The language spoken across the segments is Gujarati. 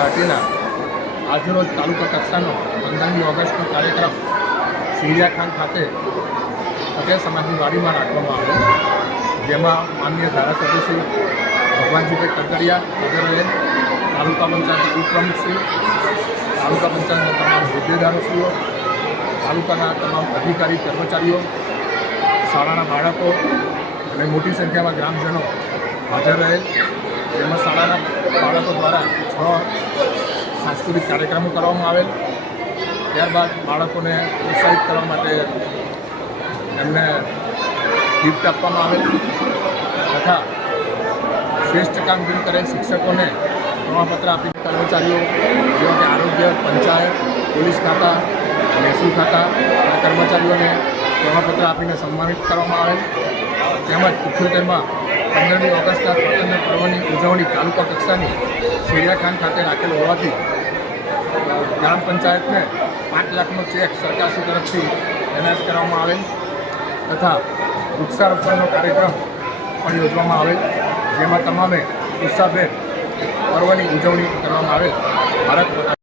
હાટીના આજરોજ તાલુકા કક્ષાનો 15મી ઓગસ્ટનો કાર્યક્રમ સિરિયાખાન ખાતે પટેલ સમાજની વાડીમાં રાખવામાં આવ્યો, જેમાં માનનીય ધારાસભ્ય શ્રી ભગવાનજીભાઈ કકડિયા હાજર રહેલ, તાલુકા પંચાયત ઉપપ્રમુખશ્રી, તાલુકા પંચાયતના તમામ હોદ્દેદારોશ્રીઓ, તાલુકાના તમામ અધિકારી કર્મચારીઓ, શાળાના બાળકો અને મોટી સંખ્યામાં ગ્રામજનો હાજર રહેલ, જેમાં શાળાના બાળકો દ્વારા 6 સાંસ્કૃતિક કાર્યક્રમો કરવામાં આવેલ. ત્યારબાદ બાળકોને પ્રોત્સાહિત કરવા માટે એમને ગિફ્ટ આપવામાં આવેલ તથા શ્રેષ્ઠ કામગીરી કરેલ શિક્ષકોને પ્રમાણપત્ર આપીને કર્મચારીઓ જેવા કે આરોગ્ય, પંચાયત, પોલીસ ખાતા, મહેસૂલ ખાતા અને કર્મચારીઓને પ્રમાણપત્ર આપીને સન્માનિત કરવામાં આવેલ. તેમજ ઉખુલતેરમાં 15મી ઓગસ્ટના સ્વાતંત્ર્ય પર્વની ઉજવણી તાલુકા કક્ષાની સિરિયાખાન ખાતે રાખેલ હોવાથી ગ્રામ પંચાયતને 5 લાખનો ચેક સરકારશ્રી તરફથી એનાયત કરવામાં આવેલ તથા વૃક્ષારોપણનો કાર્યક્રમ પણ યોજવામાં આવેલ, જેમાં તમામે ઉત્સાહભેર પર્વની ઉજવણી કરવામાં આવેલ. ભારત માતા.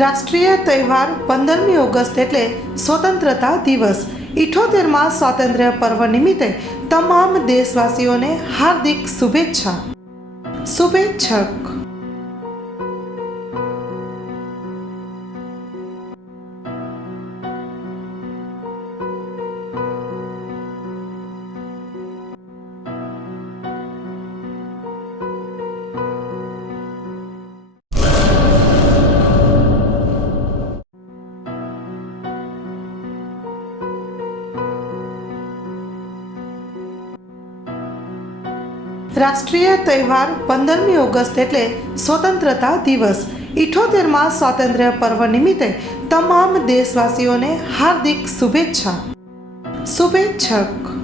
રાષ્ટ્રીય તહેવાર 15મી ઓગસ્ટ એટલે સ્વતંત્રતા દિવસ. 78માં સ્વાતંત્ર્ય પર્વ નિમિત્તે તમામ દેશવાસીઓને હાર્દિક શુભેચ્છા. શુભેચ્છક. રાષ્ટ્રીય તહેવાર 15મી ઓગસ્ટ એટલે સ્વતંત્રતા દિવસ. 78માં સ્વાતંત્ર્ય પર્વ નિમિત્તે તમામ દેશવાસીઓને હાર્દિક શુભેચ્છા. શુભેચ્છક.